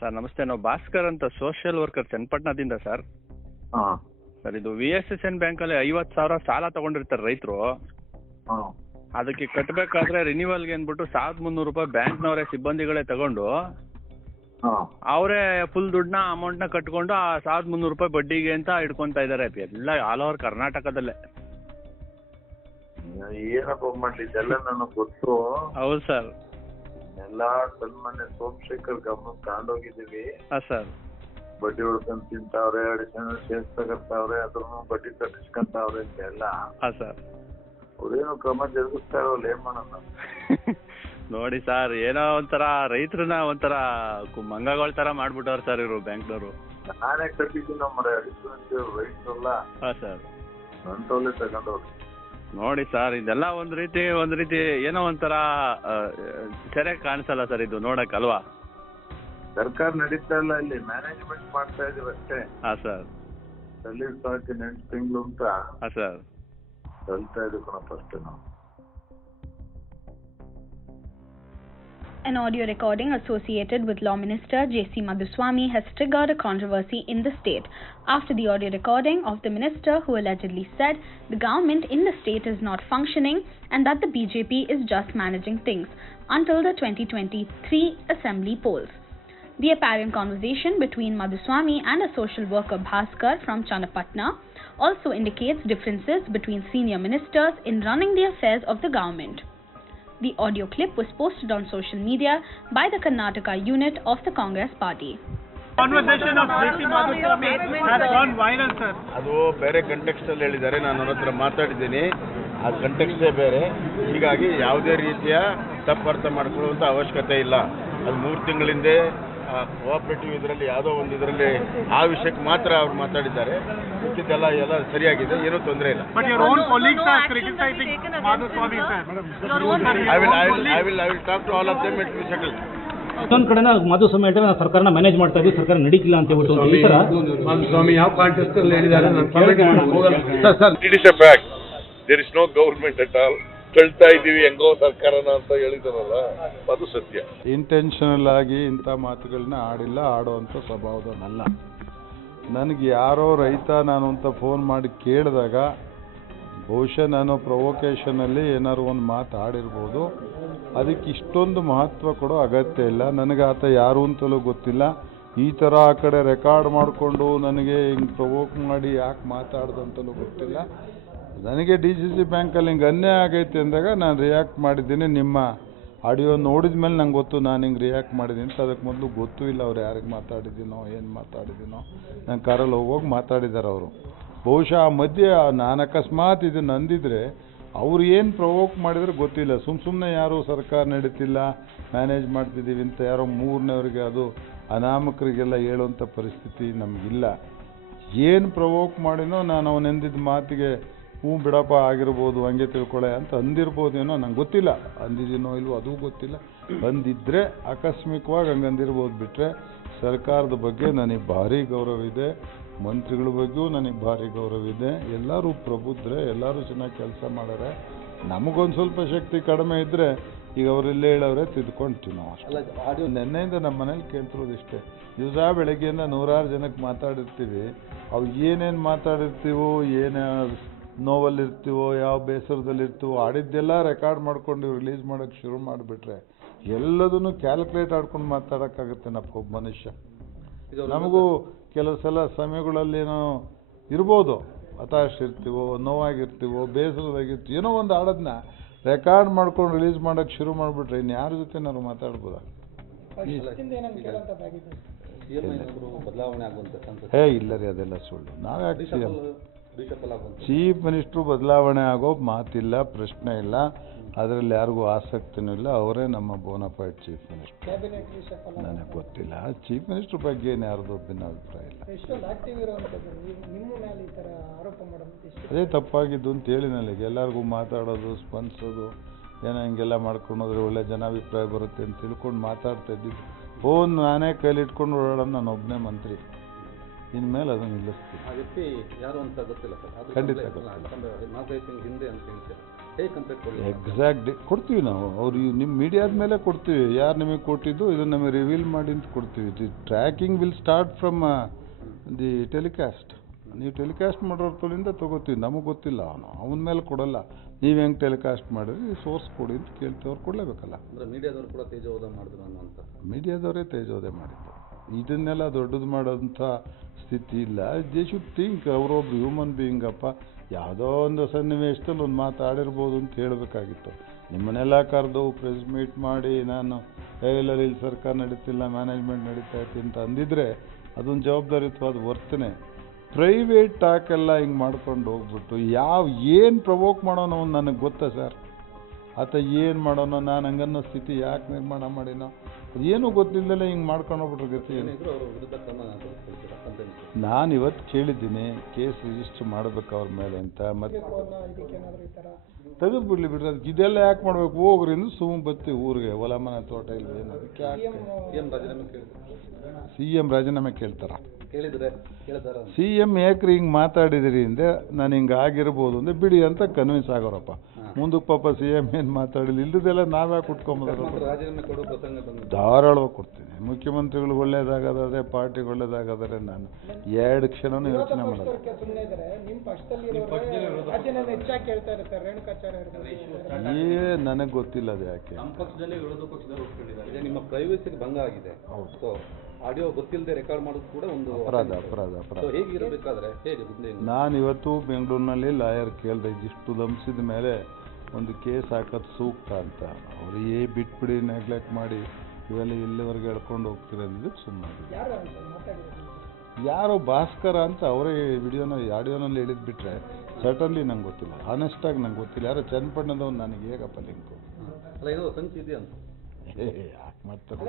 Sir ನಮಸ್ತೆ, ನಾವು ಭಾಸ್ಕರ್ ಅಂತ ಸೋಷಿಯಲ್ ವರ್ಕರ್ ಚನ್ನಪಟ್ಟಣದಿಂದ ಸರ್. ಸರ್ ಇದು VSSN ಬ್ಯಾಂಕಲ್ಲಿ 50,000 ಸಾಲ ತಗೊಂಡಿರ್ತಾರೆ ರೈತರು. ಅದಕ್ಕೆ ಕಟ್ಟಬೇಕಾದ್ರೆ ರಿನ್ಯೂವಲ್ಗೆ ಅಂದ್ಬಿಟ್ಟು 1,300 ರೂಪಾಯಿ ಬ್ಯಾಂಕ್ನವರೇ ಸಿಬ್ಬಂದಿಗಳೇ ತಗೊಂಡು ಅವರೇ ಫುಲ್ ಅಮೌಂಟ್ನ ಕಟ್ಕೊಂಡು ಆ 1,300 ರೂಪಾಯಿ ಬಡ್ಡಿಗೆ ಅಂತ ಇಟ್ಕೊಂತ ಇದ್ದಾರೆ. ಎಲ್ಲ ಆಲ್ ಓವರ್ ಕರ್ನಾಟಕದಲ್ಲೇ. ಏನಪ್ಪ ಮಾಡ್ಲಿ, ಇದೆಲ್ಲ ನನಗೆ ಗೊತ್ತು. ಹೌದು ಸರ್. ಎಲ್ಲ ಸನ್ಮಾನ್ಯ ಸೋಮಶೇಖರ್ ಗಮನ ತಗೊಂಡೋಗಿದ್ದೀವಿ. ಸರ್ ಬಡ್ಡಿ ಹೊಡ್ಕೊಂಡ್ ತಿಂತಾವ್ರೆ, ಅಡಿಷನಲ್ ಶೇರ್ಸ್ ತಗರ್ತಾವ್ರೆ, ಅದ್ರೂ ಬಡ್ಡಿ ಕಟ್ಟಿಸ್ಕೊಂತಾವ್ರೆ ಅಂತ ಎಲ್ಲ. ಸರ್ ಅವ್ರೇನು ಕ್ರಮ ಜರುಗಿಸ್ತಾರಲ್ಲ, ಏನ್ ಮಾಡೋಣ. ನೋಡಿ ಸರ್, ಏನೋ ಒಂಥರ ರೈತರನ್ನ ಒಂಥರ ಮಂಗಗಳ ತರ ಮಾಡ್ಬಿಟ್ಟವ್ರ ಸರ್ ಇವರು ಬ್ಯಾಂಕ್ನವರು. ನಾನೇ ಕಟ್ಟಿದ್ದೀನಿ ನಮ್ಮ ಅಡಿಷನಲ್ ರೈತರಲ್ಲ. ಸರ್ ನಂತವಲ್ಲೇ ತಗೊಂಡವ್ರು. ನೋಡಿ ಸರ್, ಇದೆಲ್ಲ ಒಂದ್ ರೀತಿ ಏನೋ ಒಂಥರ ಸರಿಯಾಗಿ ಕಾಣಿಸಲ್ಲ ಸರ್ ಇದು ನೋಡಕ್ ಅಲ್ವಾ. ಸರ್ಕಾರ ನಡೀತಾ ಇಲ್ಲ, ಇಲ್ಲಿ ಮ್ಯಾನೇಜ್ಮೆಂಟ್ ಮಾಡ್ತಾ ಇದೀವಿ ಅಷ್ಟೇ. ಸರ್ ಸಲೀರ್ ಸಾಕಿ 8 ತಿಂಗಳು ಅಂತ ಸರ್ ಕಲ್ತಾ ಇದ್ದೀವಿ ಕಣಪ್ಪ ಅಷ್ಟೇ ನಾವು. An audio recording associated with Law Minister Madhuswamy has triggered a controversy in the state after the audio recording of the minister who allegedly said the government in the state is not functioning and that the BJP is just managing things until the 2023 assembly polls. The apparent conversation between Madhuswamy and a social worker Bhaskar from Channapatna also indicates differences between senior ministers in running the affairs of the government. The audio clip was posted on social media by the Karnataka unit of the Congress party. Conversation of Madhuswamy has gone viral, sir. ಅದು ಬೇರೆ context ಅಲ್ಲಿ ಹೇಳಿದ್ದಾರೆ, ನಾನು ಅವ್ರ ಹತ್ರ ಮಾತಾಡಿದ್ದೀನಿ. ಆ ಕಂಟೆಕ್ಸ್ಟೇ ಬೇರೆ, ಹೀಗಾಗಿ ಯಾವುದೇ ರೀತಿಯ ತಪ್ಪರ್ಥ ಮಾಡ್ಕೊಳ್ಳುವಂಥ ಅವಶ್ಯಕತೆ ಇಲ್ಲ. ಅದು 3 ತಿಂಗಳಿಂದ ಕೋಆಪರೇಟಿವ್ ಇದರಲ್ಲಿ ಯಾವುದೋ ಒಂದು ಇದರಲ್ಲಿ ಆ ವಿಷಯಕ್ಕೆ ಮಾತ್ರ ಅವ್ರು ಮಾತಾಡಿದ್ದಾರೆ. ಎಲ್ಲ ಸರಿಯಾಗಿದೆ, ಏನೂ ತೊಂದರೆ ಇಲ್ಲ. But your own colleagues are criticizing Madhuswamy, sir. I will talk to all of them, it will settle. ಇನ್ನೊಂದು ಕಡೆ ಮಾಧುಸ್ವಾಮಿ ಹೇಳ್ತಾರೆ, ನಾವು ಸರ್ಕಾರನ ಮ್ಯಾನೇಜ್ ಮಾಡ್ತಾ ಇದ್ದೀವಿ, ಸರ್ಕಾರ ನಡೀತಿಲ್ಲ ಅಂತ ಹೇಳ್ಬಿಟ್ಟು ಈ ತರ ಮಾಧುಸ್ವಾಮಿ ಯಾವ ಕಾಂಟೆಕ್ಸ್ಟ್ ಅಲ್ಲಿ ಹೇಳಿದ್ದಾರೆ It is a fact. There is no government at all. ಕಳ್ತಾ ಇದ್ದೀವಿ ಹೆಂಗೋ ಸರ್ಕಾರನ ಅಂತ ಹೇಳಿದಾರಲ್ಲ, ಅದು ಸತ್ಯ. ಇಂಟೆನ್ಷನಲ್ ಆಗಿ ಇಂಥ ಮಾತುಗಳನ್ನ ಆಡುವಂಥ ಸ್ವಭಾವದವನಲ್ಲ. ನನಗೆ ಯಾರೋ ರೈತ ನಾನು ಅಂತ ಫೋನ್ ಮಾಡಿ ಕೇಳಿದಾಗ ಬಹುಶಃ ನಾನು ಪ್ರೊವೊಕೇಷನಲ್ಲಿ ಏನಾದ್ರು ಒಂದು ಮಾತು ಆಡಿರ್ಬೋದು. ಅದಕ್ಕೆ ಇಷ್ಟೊಂದು ಮಹತ್ವ ಕೊಡೋ ಅಗತ್ಯ ಇಲ್ಲ. ನನಗೆ ಆತ ಯಾರು ಅಂತಲೂ ಗೊತ್ತಿಲ್ಲ. ಈ ಥರ ಆ ಕಡೆ ರೆಕಾರ್ಡ್ ಮಾಡಿಕೊಂಡು ನನಗೆ ಹಿಂಗೆ ಪ್ರೊವೋಕ್ ಮಾಡಿ ಯಾಕೆ ಮಾತಾಡ್ದಂತಲೂ ಗೊತ್ತಿಲ್ಲ. ನನಗೆ DCC ಬ್ಯಾಂಕಲ್ಲಿ ಹಿಂಗೆ ಅನ್ಯಾಯ ಆಗೈತೆ ಅಂದಾಗ ನಾನು ರಿಯಾಕ್ಟ್ ಮಾಡಿದ್ದೀನಿ. ನಿಮ್ಮ ಆಡಿಯೋ ನೋಡಿದ ಮೇಲೆ ನಂಗೆ ಗೊತ್ತು ನಾನು ಹಿಂಗೆ ರಿಯಾಕ್ಟ್ ಮಾಡಿದ್ದೀನಿ ಅಂತ. ಅದಕ್ಕೆ ಮೊದಲು ಗೊತ್ತೂ ಇಲ್ಲ ಅವ್ರು ಯಾರಿಗೆ ಮಾತಾಡಿದ್ದೀನೋ ಏನು ಮಾತಾಡಿದ್ದೀನೋ. ನಾನು ಕಾರಲ್ಲಿ ಹೋಗಿ ಮಾತಾಡಿದ್ದಾರೆ ಅವರು. ಬಹುಶಃ ಆ ಮಧ್ಯೆ ನಾನು ಅಕಸ್ಮಾತ್ ಇದನ್ನು ಅಂದಿದ್ರೆ ಅವ್ರು ಏನು ಪ್ರೊವೋಕ್ ಮಾಡಿದ್ರೆ ಗೊತ್ತಿಲ್ಲ. ಸುಮ್ಮನೆ ಯಾರೂ ಸರ್ಕಾರ ನಡೀತಿಲ್ಲ, ಮ್ಯಾನೇಜ್ ಮಾಡ್ತಿದ್ದೀವಿ ಅಂತ ಯಾರೋ 3ನೇವರಿಗೆ ಅದು ಅನಾಮಕರಿಗೆಲ್ಲ ಹೇಳುವಂಥ ಪರಿಸ್ಥಿತಿ ನಮಗಿಲ್ಲ. ಏನು ಪ್ರೊವೋಕ್ ಮಾಡಿನೋ ನಾನು ಅವನೆಂದಿದ್ದ ಮಾತಿಗೆ ಬಿಡಪ್ಪ ಆಗಿರ್ಬೋದು, ಹಂಗೆ ತಿಳ್ಕೊಳ್ಳೆ ಅಂತ ಅಂದಿರ್ಬೋದೇನೋ, ನಂಗೆ ಗೊತ್ತಿಲ್ಲ. ಅಂದಿದ್ದೀನೋ ಇಲ್ವೋ ಅದೂ ಗೊತ್ತಿಲ್ಲ. ಅಂದಿದ್ದರೆ ಆಕಸ್ಮಿಕವಾಗಿ ಹಂಗೆ ಅಂದಿರ್ಬೋದು. ಬಿಟ್ಟರೆ ಸರ್ಕಾರದ ಬಗ್ಗೆ ನನಗೆ ಭಾರಿ ಗೌರವ ಇದೆ, ಮಂತ್ರಿಗಳ ಬಗ್ಗೆಯೂ ನನಗೆ ಭಾರಿ ಗೌರವ ಇದೆ. ಎಲ್ಲರೂ ಪ್ರಬುದ್ಧರೆ, ಎಲ್ಲರೂ ಚೆನ್ನಾಗಿ ಕೆಲಸ ಮಾಡ್ಯಾರೆ. ನಮಗೊಂದು ಸ್ವಲ್ಪ ಶಕ್ತಿ ಕಡಿಮೆ ಇದ್ದರೆ ಈಗ ಅವರೆಲ್ಲೇ ಹೇಳೋರೆ ತಿದ್ಕೊಳ್ತೀವಿ ನಾವು ಅಷ್ಟೇ. ನೆನ್ನೆಯಿಂದ ನಮ್ಮ ಮನೇಲಿ ಕೇಳ್ತಿರೋದು ಇಷ್ಟೇ. ದಿವಸ ಬೆಳಗ್ಗೆಯಿಂದ 100 ಜನಕ್ಕೆ ಮಾತಾಡಿರ್ತೀವಿ. ಅವು ಏನೇನು ಮಾತಾಡಿರ್ತೀವೋ, ಏನೇ ನೋವಲ್ಲಿರ್ತೀವೋ, ಯಾವ ಬೇಸರದಲ್ಲಿರ್ತೀವೋ, ಆಡಿದ್ದೆಲ್ಲ ರೆಕಾರ್ಡ್ ಮಾಡ್ಕೊಂಡು ರಿಲೀಸ್ ಮಾಡೋಕ್ಕೆ ಶುರು ಮಾಡಿಬಿಟ್ರೆ ಎಲ್ಲದನ್ನು ಕ್ಯಾಲ್ಕುಲೇಟ್ ಆಡ್ಕೊಂಡು ಮಾತಾಡೋಕ್ಕಾಗುತ್ತೆ ಒಬ್ಬ ಮನುಷ್ಯ. ನಮಗೂ ಕೆಲವು ಸಲ ಸಮಯಗಳಲ್ಲೇನೋ ಇರ್ಬೋದು, ಹತಾಶ ಇರ್ತೀವೋ, ನೋವಾಗಿರ್ತೀವೋ, ಬೇಸರದಾಗಿರ್ತೀವೋ, ಏನೋ ಒಂದು ಹಾಡೋದನ್ನ ರೆಕಾರ್ಡ್ ಮಾಡ್ಕೊಂಡು ರಿಲೀಸ್ ಮಾಡೋಕ್ಕೆ ಶುರು ಮಾಡಿಬಿಟ್ರೆ ಇನ್ನು ಯಾರ ಜೊತೆ ನಾವು ಮಾತಾಡ್ಬೋದಾ? ಇಲ್ಲ ರೀ, ಅದೆಲ್ಲ ಸುಳ್ಳು. ನಾವೇ ಚೀಫ್ ಮಿನಿಸ್ಟ್ರು ಬದಲಾವಣೆ ಆಗೋ ಮಾತಿಲ್ಲ, ಪ್ರಶ್ನೆ ಇಲ್ಲ. ಅದರಲ್ಲಿ ಯಾರಿಗೂ ಆಸಕ್ತಿನೂ ಇಲ್ಲ. ಅವರೇ ನಮ್ಮ ಬೋನಫೈಡ್ ಚೀಫ್ ಮಿನಿಸ್ಟರ್. ನನಗೆ ಗೊತ್ತಿಲ್ಲ ಚೀಫ್ ಮಿನಿಸ್ಟರ್ ಬಗ್ಗೆ ಏನು ಯಾರ್ದು ಭಿನ್ನಾಭಿಪ್ರಾಯ ಇಲ್ಲ. ಅದೇ ತಪ್ಪಾಗಿದ್ದು ಅಂತ ಹೇಳಿ ನನಗೆ ಎಲ್ಲರಿಗೂ ಮಾತಾಡೋದು, ಸ್ಪಂದಿಸೋದು, ಏನೋ ಹಿಂಗೆಲ್ಲ ಮಾಡ್ಕೊಂಡೋದ್ರೆ ಒಳ್ಳೆ ಜನಾಭಿಪ್ರಾಯ ಬರುತ್ತೆ ಅಂತ ತಿಳ್ಕೊಂಡು ಮಾತಾಡ್ತಾ ಇದ್ದಿದ್ದು. ಫೋನ್ ನಾನೇ ಕೈಲಿ ಇಟ್ಕೊಂಡು ಓಡಾಡೋದು ನಾನು ಒಬ್ಬನೇ ಮಂತ್ರಿ. ಇನ್ಮೇಲೆ ಅದನ್ನು ನಿಲ್ಲಿಸ್ತೀನಿ. ಖಂಡಿತ ಗೊತ್ತಿಲ್ಲ. 4-5 ತಿಂಗಳ ಹಿಂದೆ ಅಂತ ಹೇಳ್ತೀರಾ? ಎಕ್ಸಾಕ್ಟ್ ಕೊಡ್ತೀವಿ ನಾವು. ಅವ್ರು ನಿಮ್ಮ ಮೀಡಿಯಾದ ಮೇಲೆ ಕೊಡ್ತೀವಿ, ಯಾರು ನಿಮಗೆ ಕೊಟ್ಟಿದ್ದು ಇದನ್ನು ನಮಗೆ ರಿವೀಲ್ ಮಾಡಿ ಅಂತ ಕೊಡ್ತೀವಿ. The tracking will start from the telecast. ನೀವು ಟೆಲಿಕಾಸ್ಟ್ ಮಾಡೋದ್ರಿಂದ ತೊಗೋತೀವಿ, ನಮಗೆ ಗೊತ್ತಿಲ್ಲ, ಅವನ ಮೇಲೆ ಕೊಡಲ್ಲ. ನೀವು ಹೆಂಗೆ ಟೆಲಿಕಾಸ್ಟ್ ಮಾಡಿದ್ರಿ ಸೋರ್ಸ್ ಕೊಡಿ ಅಂತ ಕೇಳ್ತೀವಿ, ಅವ್ರು ಕೊಡಲೇಬೇಕಲ್ಲ. ಮೀಡಿಯಾದವರು ಕೂಡ ತೇಜೋವಧೆ ಮಾಡಿದ್ರು ಅನ್ನೋಂಥ. ಮೀಡಿಯಾದವರೇ ತೇಜೋವಧೆ ಮಾಡಿದ್ದು. ಇದನ್ನೆಲ್ಲ ದೊಡ್ಡದು ಮಾಡೋಂಥ ಸ್ಥಿತಿ ಇಲ್ಲ. ದೇ ಶುಡ್ ಥಿಂಕ್ ಅವರೊಬ್ಬರು ಹ್ಯೂಮನ್ ಬೀಯಿಂಗಪ್ಪ, ಯಾವುದೋ ಒಂದು ಸನ್ನಿವೇಶದಲ್ಲಿ ಒಂದು ಮಾತಾಡಿರ್ಬೋದು ಅಂತ ಹೇಳಬೇಕಾಗಿತ್ತು. ನಿಮ್ಮನ್ನೆಲ್ಲ ಕರೆದು ಪ್ರೆಸ್ ಮೀಟ್ ಮಾಡಿ ನಾನು ಎಲ್ಲರೂ ಇಲ್ಲಿ ಸರ್ಕಾರ ನಡೀತಿಲ್ಲ, ಮ್ಯಾನೇಜ್ಮೆಂಟ್ ನಡೀತಾ ಇತ್ತು ಅಂತ ಅಂದಿದ್ರೆ ಅದೊಂದು ಜವಾಬ್ದಾರಿತ್ವದ ವರ್ತನೆ. ಪ್ರೈವೇಟ್ ಟಾಕೆಲ್ಲ ಹಿಂಗೆ ಮಾಡ್ಕೊಂಡು ಹೋಗ್ಬಿಟ್ಟು ಏನು ಪ್ರವೋಕ್ ಮಾಡೋಣ ಅವ್ನು ನನಗೆ ಗೊತ್ತಾ ಸರ್, ಆತ ಏನು ಮಾಡೋಣ, ನಾನು ಹಂಗನ್ನೋ ಸ್ಥಿತಿ ಯಾಕೆ ನಿರ್ಮಾಣ ಮಾಡಿನೋ ಅದೇನೂ ಗೊತ್ತಿಲ್ಲದಲ್ಲೇ ಹಿಂಗೆ ಮಾಡ್ಕೊಂಡು ಹೋಗ್ಬಿಟ್ರೆ ಗತಿ ಏನು? ನಾನು ಇವತ್ತು ಕೇಳಿದ್ದೀನಿ ಕೇಸ್ ರಿಜಿಸ್ಟರ್ ಮಾಡಬೇಕು ಅವ್ರ ಮೇಲೆ ಅಂತ. ಮತ್ತೆ ತೆಗೆದು ಬಿಡ್ಲಿ ಅದಕ್ಕೆ ಇದೆಲ್ಲ ಯಾಕೆ ಮಾಡಬೇಕು? ಹೋಗ್ರಿಂದ ಸುಮ್ಮ ಬತ್ತಿ ಊರಿಗೆ, ಹೊಲ ಮನೆ ತೋಟ ಇಲ್ಲ ಏನು, ಅದಕ್ಕೆ CM ರಾಜೀನಾಮೆ ಕೇಳ್ತಾರ? CM ಯಾಕ್ರಿ ಹಿಂಗೆ ಮಾತಾಡಿದಿರಿ ಅಂದ್ರೆ ನಾನು ಹಿಂಗೆ ಆಗಿರ್ಬೋದು ಅಂದ್ರೆ ಬಿಡಿ ಅಂತ ಕನ್ವಿನ್ಸ್ ಆಗೋರಪ್ಪ. ಮುಂದಕ್ಕೆ ಪಾಪ CM ಏನು ಮಾತಾಡಿಲ್ಲ, ಇಲ್ಲದೆಲ್ಲ ನಾವ್ಯಾಕೆ ಕುಟ್ಕೊಂಬೋದ್ರ? ಧಾರಾಳವಾಗಿ ಕೊಡ್ತೀನಿ. ಮುಖ್ಯಮಂತ್ರಿಗಳು ಒಳ್ಳೇದಾಗದಾದ್ರೆ, ಪಾರ್ಟಿಗೆ ಒಳ್ಳೇದಾಗದಾದ್ರೆ ನಾನು 2 ಕ್ಷಣನೂ ಯೋಚನೆ ಮಾಡೋದು. ನನಗೆ ಗೊತ್ತಿಲ್ಲ ಅದು ಯಾಕೆ. ನಿಮ್ಮ ಪ್ರೈವಸಿಗೆ ಭಂಗ ಆಗಿದೆ. ಹೌದು, ಆಡಿಯೋ ಗೊತ್ತಿಲ್ಲದೆ ರೆಕಾರ್ಡ್ ಮಾಡೋದು ಕೂಡ ಒಂದು ಅಪರಾಧ. ಹೇಗಿರಬೇಕಾದ್ರೆ ಹೇಗೆ? ನಾನು ಇವತ್ತು ಬೆಂಗಳೂರಿನಲ್ಲಿ ಲಾಯರ್ ಕೇಳಿದೆ, ಇಷ್ಟು ದಂಸಿದ ಮೇಲೆ ಒಂದು ಕೇಸ್ ಹಾಕೋದು ಸೂಕ್ತ ಅಂತ. ಅವ್ರು ಬಿಟ್ಬಿಡಿ, ನೆಗ್ಲೆಕ್ಟ್ ಮಾಡಿ ಇವೆಲ್ಲ ಇಲ್ಲಿವರೆಗೆ ಎಳ್ಕೊಂಡು ಹೋಗ್ತೀರ ಅಂದಿದ್ದಕ್ಕೆ ಸುಮ್ಮನೆ. ಯಾರೋ ಭಾಸ್ಕರ ಅಂತ ಅವರೇ ಆಡಿಯೋನಲ್ಲಿ ಹೇಳಿದ್ಬಿಟ್ರೆ ಸರ್ಟನ್ಲಿ ನಂಗೆ ಗೊತ್ತಿಲ್ಲ, ಆನೆಸ್ಟಾಗಿ ನಂಗೆ ಗೊತ್ತಿಲ್ಲ. ಯಾರೋ ಚನ್ನಪಟ್ಟಣದವ್ನು ನನಗೆ ಹೇಗಪ್ಪ ಲಿಂಕು? ಸಂಚಿ ಇದೆಯಾ ಅಂತ ಯಾಕೆ ಮಾಡ್ತಾರೆ?